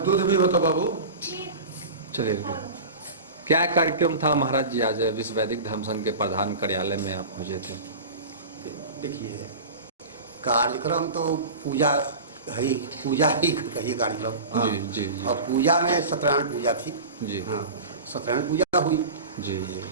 दूध भी होता बाबू। चलिए, क्या कार्यक्रम था महाराज जी? आज विश्व वैदिक धर्म संघ के प्रधान कार्यालय में आप पहुंचे थे। देखिए, कार्यक्रम तो पूजा है, पूजा ही कहिए कार्यक्रम। हाँ। जी जी जी। और पूजा में सत्यनारायण पूजा थी जी। हाँ, सत्यनारायण पूजा हुई। जी जी।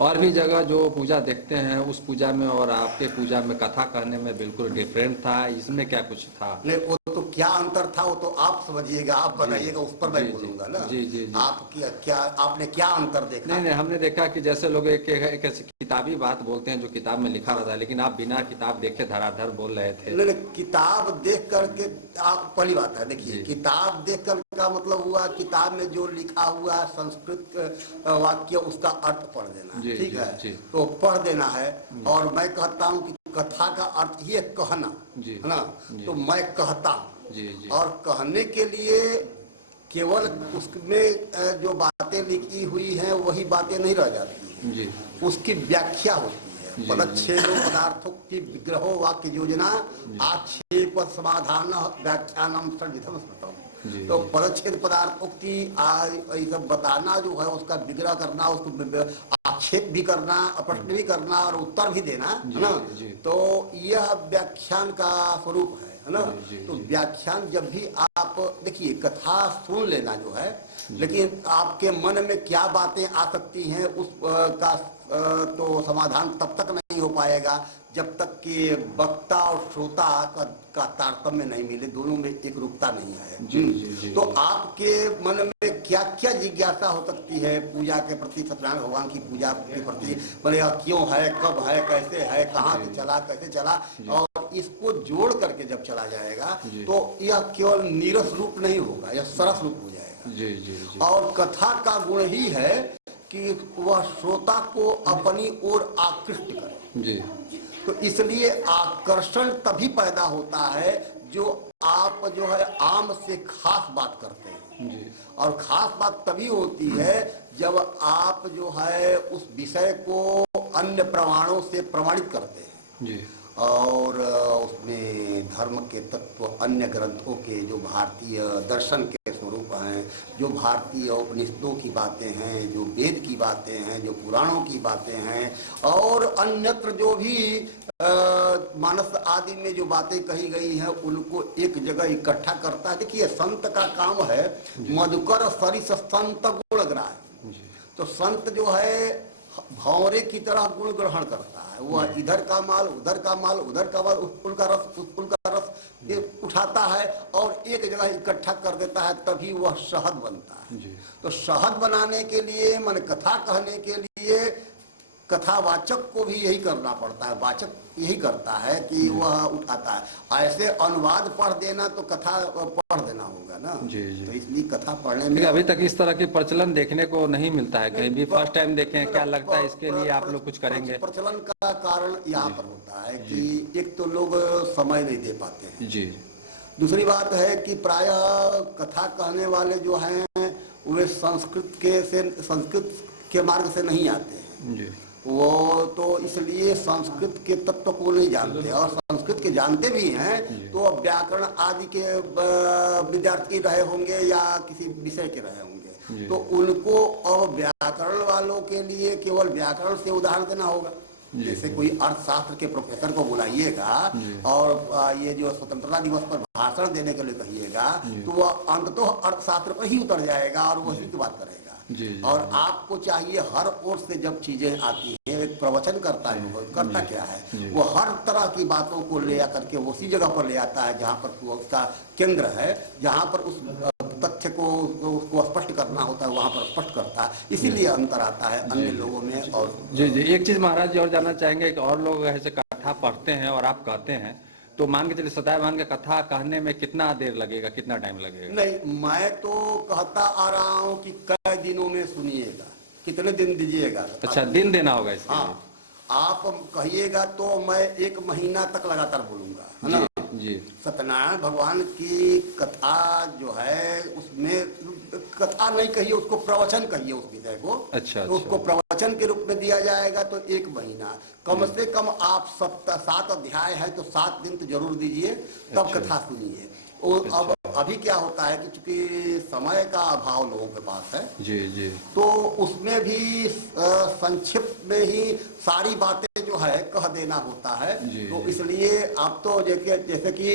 और भी जगह जो पूजा देखते हैं, उस पूजा में और आपके पूजा में कथा कहने में बिल्कुल डिफरेंट था, इसमें क्या कुछ था? नहीं, वो तो क्या अंतर था वो तो आप समझिएगा, आप बताइएगा, उस पर मैं बोलूंगा ना। जी जी जी। आप क्या आपने क्या अंतर देखा? नहीं, हमने देखा कि जैसे लोग एक ऐसी किताबी बात बोलते हैं जो किताब में लिखा रहता है, लेकिन आप बिना किताब देखे धराधर बोल रहे थे। नहीं, किताब देख करके आप, पहली बात है देखिए, किताब देख कर का मतलब हुआ किताब में जो लिखा हुआ संस्कृत वाक्य उसका अर्थ पढ़ देना, ठीक है, तो पढ़ देना है। और मैं कहता हूँ कि कथा का अर्थ ही है कहना, है ना, तो मैं कहता हूँ। और कहने के लिए केवल उसमें जो बातें लिखी हुई हैं वही बातें नहीं रह जाती हैं, उसकी व्याख्या होती है। पदच्छेदों पदार्थों की विग्रहो वाक्य योजना आक्षेप समाधान व्याख्यानम षड्विधम स्मृतम। तो पदच्छेद पदार्थोक्ति सब बताना जो है, उसका विग्रह करना, उसको आक्षेप भी करना, प्रश्न भी करना और उत्तर भी देना, है ना। तो यह व्याख्यान का स्वरूप है ना। तो व्याख्यान जब भी आप देखिए, कथा सुन लेना जो है, लेकिन आपके मन में क्या बातें आ सकती हैं उस का तो समाधान तब तक नहीं हो पाएगा जब तक कि वक्ता और श्रोता का तारतम्य नहीं मिले, दोनों में एक रूपता नहीं है। जी। तो आपके मन में क्या क्या जिज्ञासा हो सकती है पूजा के प्रति, सत्यनारायण भगवान की पूजा के प्रति, बोले क्यों है, कब है, कैसे है, कहाँ से चला, कैसे चला, और इसको जोड़ करके जब चला जाएगा तो यह केवल नीरस रूप नहीं होगा, यह सरस रूप हो जाएगा। और कथा का गुण ही है कि वह श्रोता को अपनी ओर आकृष्ट करे। तो इसलिए आकर्षण तभी पैदा होता है जो आप जो है आम से खास बात करते हैं, और खास बात तभी होती है जब आप जो है उस विषय को अन्य प्रमाणों से प्रमाणित करते हैं। और उसमें धर्म के तत्व अन्य ग्रंथों के, जो भारतीय दर्शन के स्वरूप हैं, जो भारतीय उपनिषदों की बातें हैं, जो वेद की बातें हैं, जो पुराणों की बातें हैं, और अन्यत्र जो भी मानस आदि में जो बातें कही गई हैं, उनको एक जगह इकट्ठा करता है। देखिए, संत का काम है मधुकर सरिस संत गुण ग्राह्य। तो संत जो है भौरे की तरह गुण ग्रहण करता है, वह इधर का माल उधर का माल, उधर का माल, उस पुल का रस उस पुल का रस ये उठाता है और एक जगह इकट्ठा कर देता है, तभी वह शहद बनता है। तो शहद बनाने के लिए, मन कथा कहने के लिए कथावाचक को भी यही करना पड़ता है, वाचक यही करता है कि वह उठाता है। ऐसे अनुवाद पढ़ देना तो कथा पढ़ देना होगा ना। तो इसलिए कथा पढ़ने में अभी तक इस तरह की प्रचलन देखने को नहीं मिलता है कहीं भी, फर्स्ट टाइम देखें। क्या लगता है इसके लिए आप लोग कुछ करेंगे? प्रचलन का कारण यहाँ पर होता है कि एक तो लोग समय नहीं दे पाते हैं, दूसरी बात है कि प्रायः कथा कहने वाले जो हैं वे संस्कृत के मार्ग से नहीं आते हैं। वो तो इसलिए संस्कृत के तत्व को नहीं जानते, और संस्कृत के जानते भी हैं तो व्याकरण आदि के विद्यार्थी रहे होंगे या किसी विषय के रहे होंगे, तो उनको अब व्याकरण वालों के लिए केवल व्याकरण से उदाहरण देना होगा। जैसे कोई अर्थशास्त्र के प्रोफेसर को बुलाइएगा और ये जो स्वतंत्रता दिवस पर भाषण देने के लिए कहिएगा, तो वह अंततः अर्थशास्त्र पर ही उतर जाएगा और वही की बात करेगा। और आपको चाहिए हर ओर से जब चीजें आती हैं, एक प्रवचन करता क्या है, वो हर तरह की बातों को ले आकर के उसी जगह पर ले आता है जहाँ पर उसका केंद्र है, जहाँ पर उस तथ्य को उसको स्पष्ट करना होता है वहाँ पर स्पष्ट करता है। इसीलिए अंतर आता है अन्य लोगों में। और एक चीज महाराज जी और जानना चाहेंगे कि और लोग ऐसे कथा पढ़ते हैं और आप कहते हैं, तो मान के चलिए सत्यनारायण के कथा कहने में कितना देर लगेगा, कितना टाइम लगेगा? नहीं, मैं तो कहता आ रहा हूँ कि कई दिनों में सुनिएगा। कितने दिन दीजिएगा? अच्छा, दिन देना होगा इसके लिए? आप कहिएगा तो मैं 1 महीना तक लगातार बोलूंगा, है ना। सत्यनारायण भगवान की कथा जो है, उसमें कथा नहीं कहिए, उसको प्रवचन कहिए उस विषय को। अच्छा, तो उसको प्रवचन के रूप में दिया जाएगा तो 1 महीना कम से कम। आप 7 अध्याय है तो 7 दिन तो जरूर दीजिए, तब कथा सुनिए। अब अभी क्या होता है कि चूंकि समय का अभाव लोगों के पास है जी जी, तो उसमें भी संक्षिप्त में ही सारी बातें जो है कह देना होता है। तो इसलिए अब तो जैसे कि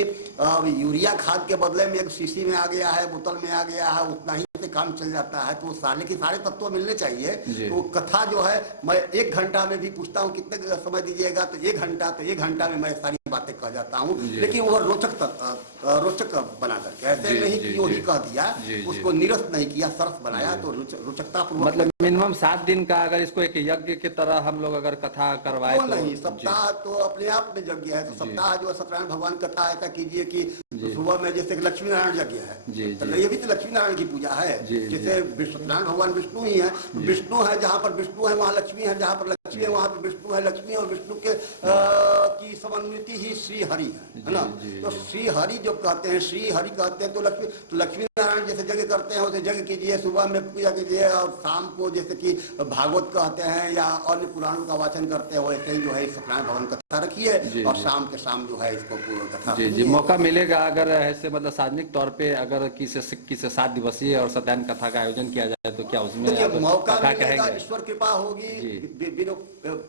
यूरिया खाद के बदले में एक शीशी में आ गया है, बोतल में आ गया है, उतना ही से काम चल जाता है। तो साले की सारे तत्व मिलने चाहिए। तो कथा जो है मैं 1 घंटा में भी पूछता हूँ कितने समय दीजिएगा, तो 1 घंटा, तो 1 घंटा में मैं सारी बातें कह जाता हूँ, लेकिन वो रोचक बना करके, ऐसे नहीं कि वो ही कह दिया, उसको निरस्त नहीं किया, सरस बनाया, तो रोचकता पूर्वक। मतलब मिनिमम 7 दिन का अगर इसको एक यज्ञ की तरह हम लोग अगर कथा करवाए तो नहीं, सप्ताह तो अपने आप में यज्ञ है। तो सप्ताह जो सत्यनारायण भगवान कथा ऐसा कीजिए कि सुबह में जैसे लक्ष्मी नारायण यज्ञ है, तो ये भी तो लक्ष्मी नारायण की पूजा है। जैसे सत्यनारायण भगवान विष्णु ही है, विष्णु है जहाँ पर विष्णु है वहाँ लक्ष्मी है, जहाँ पर लक्ष्मी है वहाँ पर विष्णु है। लक्ष्मी और विष्णु के की समन्विति ही श्री हरि है ना। तो श्री हरि जो कहते हैं, श्री हरि कहते हैं, तो लक्ष्मी नारायण जैसे यज्ञ करते हैं वैसे यज्ञ कीजिए, सुबह में पूजा कीजिए, और शाम को जैसे कि भागवत कहते हैं या अन्य पुराणों का वाचन करते हैं वैसे ही जो है सत्यनारायण भगवान कथा रखिए, और शाम के शाम जो है इसको पूरा कथा। जी, मौका मिलेगा अगर ऐसे मतलब सार्वजनिक तौर पे अगर किसी 7 दिवसीय और सत्यान कथा का आयोजन किया जाए तो क्या उसमें मौका मिलेगा? ईश्वर कृपा होगी,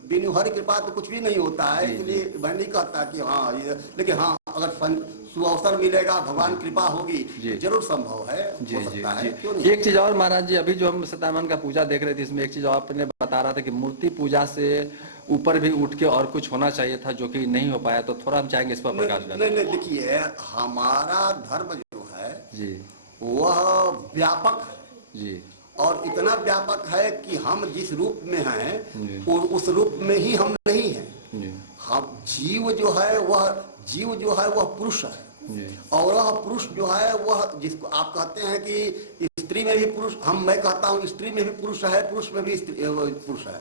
बिनु हरि कृपा तो कुछ भी नहीं होता है। इसलिए मैं नहीं कहता कि हाँ ये, लेकिन हाँ अगर सुअवसर मिलेगा, भगवान कृपा होगी, जरूर संभव है, हो सकता है। क्यों नहीं? एक चीज और महाराज जी, अभी जो हम सत्यनारायण का पूजा देख रहे थे, इसमें एक चीज आपने बता रहा था कि मूर्ति पूजा से ऊपर भी उठ के और कुछ होना चाहिए था जो कि नहीं हो पाया, तो थोड़ा हम चाहेंगे इस पर प्रकाश डालें। नहीं, देखिए हमारा धर्म जो है जी वह व्यापक है जी, और इतना व्यापक है कि हम जिस रूप में हैं उस रूप में ही हम नहीं हैं। हम जीव जो है वह पुरुष है, और वह पुरुष जो है वह जिसको आप कहते हैं कि स्त्री में भी पुरुष, मैं कहता हूँ स्त्री में भी पुरुष है, पुरुष में भी पुरुष है।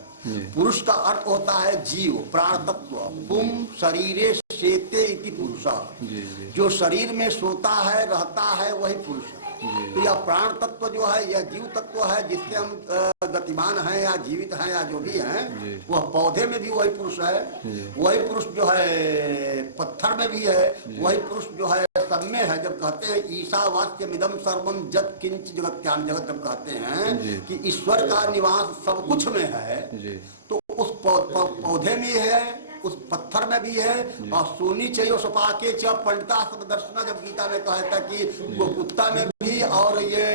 पुरुष का अर्थ होता है जीव, प्राण तत्व। पुम शरीरे शेते इति पुरुष, जो शरीर में सोता है रहता है वही पुरुष है। तो यह प्राण तत्व जो है, यह जीव तत्व है जिससे हम गतिमान हैं या जीवित हैं या जो भी हैं, वह पौधे में भी वही पुरुष है, वही पुरुष जो है पत्थर में भी है, वही पुरुष जो है सब में है। जब कहते हैं ईशावास्यमिदं सर्वं जत् किंच जगत्याम, जगत जब कहते हैं कि ईश्वर का निवास सब कुछ में है, तो उस पौधे में है, उस पत्थर में भी है, और सोनी चाहिए सपाके च पंडिता सब दर्शना, जब गीता में कहता कि वो कुत्ता में भी और ये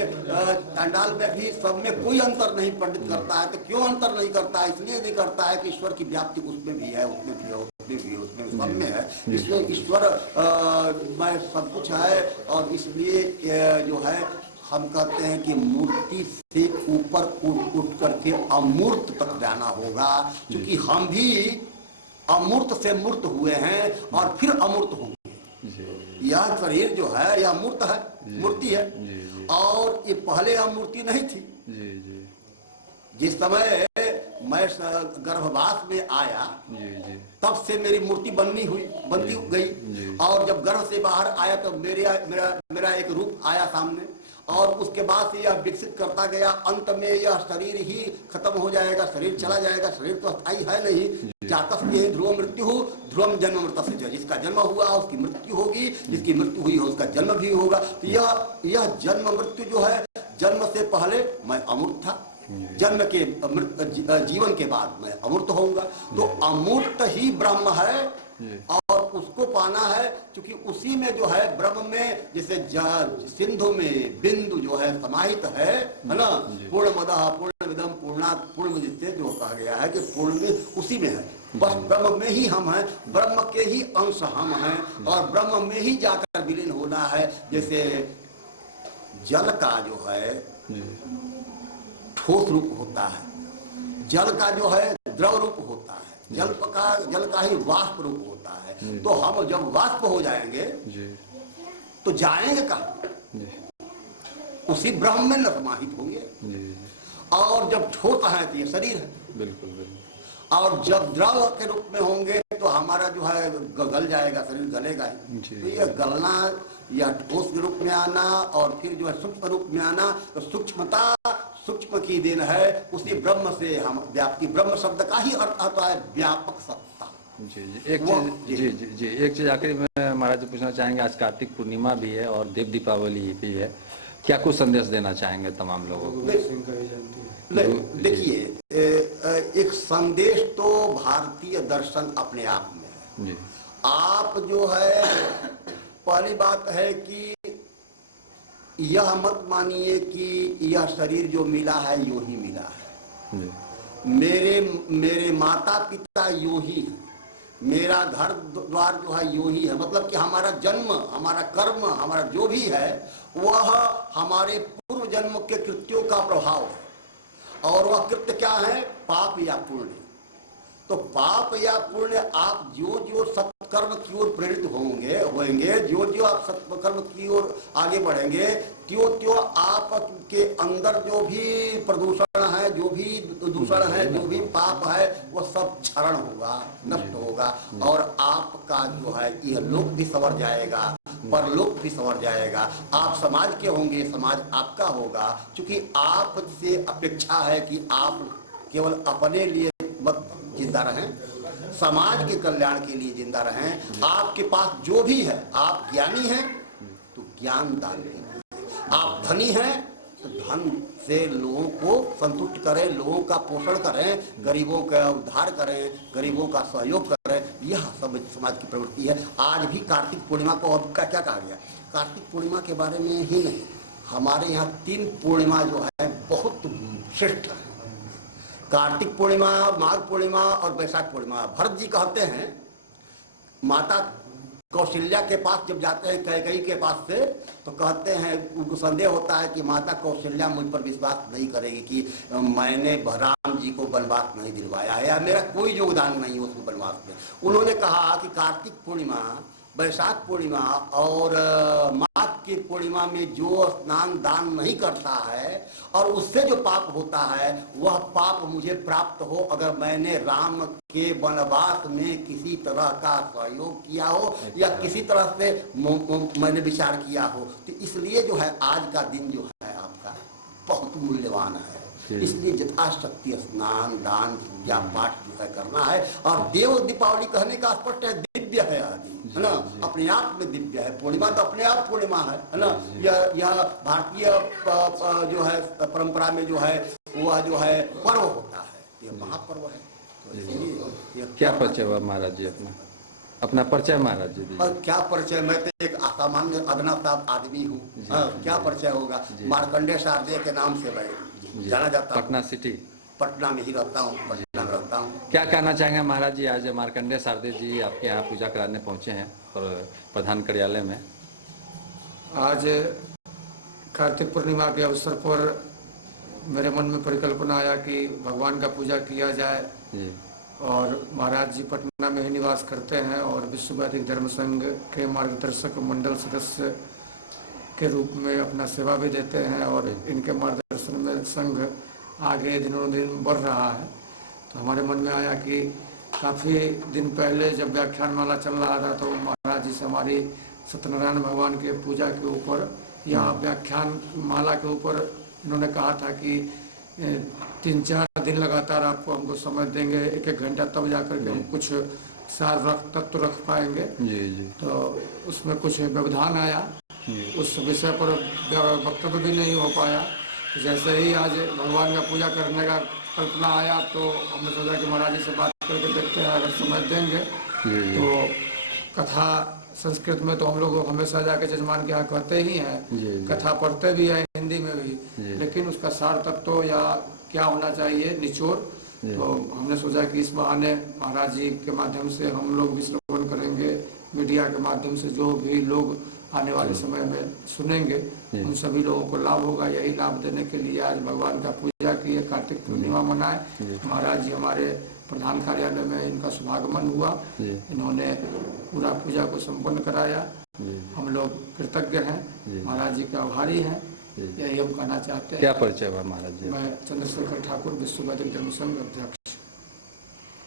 अंडाल में भी, सब में कोई अंतर नहीं पंडित करता है। तो क्यों अंतर नहीं करता है? इसलिए नहीं करता है कि ईश्वर की व्याप्ति उसमें भी है, उसमें भी है, उसमें भी है, उसमें सब में है। इसलिए ईश्वर में सब कुछ है, और इसलिए जो है हम कहते हैं कि मूर्ति से ऊपर उठ करके अमूर्त तक जाना होगा, क्योंकि हम भी अमूर्त से मूर्त हुए हैं और फिर अमूर्त होंगे। यह शरीर जो है यह मूर्त है, मूर्ति है, और ये पहले यह मूर्ति नहीं थी। जिस समय मैं गर्भवास में आया तब से मेरी मूर्ति बनती गई, और जब गर्भ से बाहर आया तो मेरा एक रूप आया सामने, और उसके बाद से यह विकसित करता गया। अंत में यह शरीर ही खत्म हो जाएगा, शरीर चला जाएगा, शरीर तो अस्थायी है नहीं। जातक ध्रुव मृत्यु हो, ध्रुवम जन्म मृत, जिसका जन्म हुआ उसकी मृत्यु होगी, जिसकी मृत्यु हुई हो उसका जन्म भी होगा। तो यह जन्म मृत्यु जो है, जन्म से पहले मैं अमूर्त था, जन्म के जीवन के बाद मैं अमूर्त होऊंगा। तो अमूर्त ही ब्रह्म है, और उसको पाना है, क्योंकि उसी में जो है ब्रह्म में, जैसे सिंधु में बिंदु जो है समाहित है ना। पूर्णमदः पूर्णमिदं पूर्णात् पूर्णमुदच्यते, जो कहा गया है कि पूर्ण में उसी में है, बस ब्रह्म में ही हम हैं, ब्रह्म के ही अंश हम हैं, और ब्रह्म में ही जाकर विलीन होना है। जैसे जल का जो है ठोस रूप होता है, जल का जो है द्रव रूप होता है, जल का ही वाष्प रूप होता है। तो हम जब वाष्प हो जाएंगे तो जाएंगे कहाँ? उसी ब्रह्म में न समाहित होंगे। और जब ठोस है तो ये शरीर है, बिल्कुल, और जब द्रव के रूप में होंगे तो हमारा जो है गल जाएगा, शरीर गलेगा ही। तो ये गलना या ठोस के रूप में आना, और फिर जो है सूक्ष्म रूप में आना, तो सूक्ष्म की देन है। उसी ब्रह्म से हम व्याप्ति, ब्रह्म शब्द का ही अर्थ आता है व्यापक सत्ता, जी जी एक चीज जी एक चीज आखिरी में महाराज जी पूछना चाहेंगे, आज कार्तिक पूर्णिमा भी है और देव दीपावली भी है, क्या कुछ संदेश देना चाहेंगे तमाम लोगों को? देखिए, एक संदेश तो भारतीय दर्शन अपने आप में है जी। आप जो है, पहली बात है कि यह मत मानिए कि यह शरीर जो मिला है यूं ही मिला है जी। मेरे माता पिता यूं ही है, मेरा घर द्वार जो है यूं ही है, मतलब कि हमारा जन्म, हमारा कर्म, हमारा जो भी है वह हमारे पूर्व जन्म के कृत्यों का प्रभाव है। और वह कृत्य क्या है? पाप या पुण्य। तो पाप या पुण्य, आप जो जो सत्कर्म की ओर प्रेरित होंगे, जो जो आप सत्कर्म की ओर आगे बढ़ेंगे, त्यों त्यों आपके अंदर जो भी प्रदूषण है, जो भी दूषण है, जो भी पाप है, वो सब क्षरण होगा, नष्ट होगा। और आपका जो है यह लोक भी संवर जाएगा, परलोक भी संवर जाएगा। आप समाज के होंगे, समाज आपका होगा। क्योंकि आपसे अपेक्षा है कि आप केवल अपने लिए मत जिंदा रहें, समाज के कल्याण के लिए जिंदा रहें। आपके पास जो भी है, आप ज्ञानी हैं तो ज्ञान दान कीजिए, आप धनी हैं तो धन से लोगों को संतुष्ट करें, लोगों का पोषण करें, गरीबों का उद्धार करें, गरीबों का सहयोग करें। यह सब समाज की प्रवृत्ति है। आज भी कार्तिक पूर्णिमा को और क्या कहा गया? कार्तिक पूर्णिमा के बारे में ही नहीं, हमारे यहाँ 3 पूर्णिमा जो है बहुत श्रेष्ठ है। कार्तिक पूर्णिमा, माघ पूर्णिमा और वैशाख पूर्णिमा। भरत जी कहते हैं, माता कौशल्या के पास जब जाते हैं कैकेयी के पास से, तो कहते हैं, उनको संदेह होता है कि माता कौशल्या मुझ पर विश्वास नहीं करेगी कि मैंने राम जी को वनवास नहीं दिलवाया है या मेरा कोई योगदान नहीं है उसको वनवास में। उन्होंने कहा कि कार्तिक पूर्णिमा, वैशाख पूर्णिमा और माघ की पूर्णिमा में जो स्नान दान नहीं करता है और उससे जो पाप होता है, वह पाप मुझे प्राप्त हो अगर मैंने राम के वनवास में किसी तरह का सहयोग किया हो या किसी तरह से मैंने विचार किया हो। तो इसलिए जो है आज का दिन जो है आपका बहुत मूल्यवान है। इसलिए यथाशक्ति स्नान दान पूजा पाठ जो है करना है। और देव दीपावली कहने का स्पष्ट है, दिव्य है आदि, है ना, अपने आप में दिव्य है। पूर्णिमा तो अपने आप पूर्णिमा है ना। यह भारतीय जो है परंपरा में जो है वह जो है पर्व होता है, यह महापर्व है। तो क्या परिचय हुआ महाराज जी अपना परिचय? महाराज जी क्या परिचय, मैं तो एक असामान्य अदना सा आदमी हूँ। क्या परिचय होगा? मार्कंडेय शारदेय के नाम से मैं जाना जाता हूँ। पटना सिटी, पटना में ही रहता हूँ, पटना में रहता हूँ। क्या कहना चाहेंगे महाराज जी, आज मार्कंडेय शारदेय जी आपके यहाँ पूजा कराने पहुँचे हैं और प्रधान कार्यालय में? आज कार्तिक पूर्णिमा के अवसर पर मेरे मन में परिकल्पना आया कि भगवान का पूजा किया जाए जी। और महाराज जी पटना में ही निवास करते हैं और विश्व वैदिक धर्म संघ के मार्गदर्शक मंडल सदस्य के रूप में अपना सेवा भी देते हैं और इनके मार्गदर्शन में संघ आगे दिनों दिन बढ़ रहा है। तो हमारे मन में आया कि काफ़ी दिन पहले जब व्याख्यान माला चल रहा था तो महाराज जी से हमारी सत्यनारायण भगवान के पूजा के ऊपर या व्याख्यान माला के ऊपर इन्होंने कहा था कि 3-4 दिन लगातार आपको हमको समय देंगे, 1-1 घंटा, तब जाकर के हम कुछ सार तत्व रख पाएंगे जी जी। तो उसमें कुछ व्यवधान आया, उस विषय पर वक्तव्य भी नहीं हो पाया। जैसे ही आज भगवान का पूजा करने का कल्पना आया तो हमने सोचा कि महाराज जी से बात करके देखते हैं, अगर समय देंगे तो कथा संस्कृत में तो हम लोग हमेशा जाके जजमान के यहाँ कहते ही हैं, कथा पढ़ते भी हैं हिंदी में भी, लेकिन उसका सार तत्व या क्या होना चाहिए, निचोड़, तो हमने सोचा कि इस बहाने महाराज जी के माध्यम से हम लोग भी श्रवण करेंगे, मीडिया के माध्यम से जो भी लोग आने वाले समय में सुनेंगे उन सभी लोगों को लाभ होगा। यही लाभ देने के लिए आज भगवान का पूजा की है, कार्तिक पूर्णिमा मनाए। महाराज जी हमारे प्रधान कार्यालय में इनका शुभागमन हुआ, इन्होंने पूरा पूजा को संपन्न कराया। हम लोग कृतज्ञ हैं, महाराज जी के आभारी हैं, यही हम कहना चाहते हैं। क्या परिचय हुआ महाराज जी? मैं चंद्रशेखर ठाकुर, विश्व वैदिक धर्म संघ अध्यक्ष।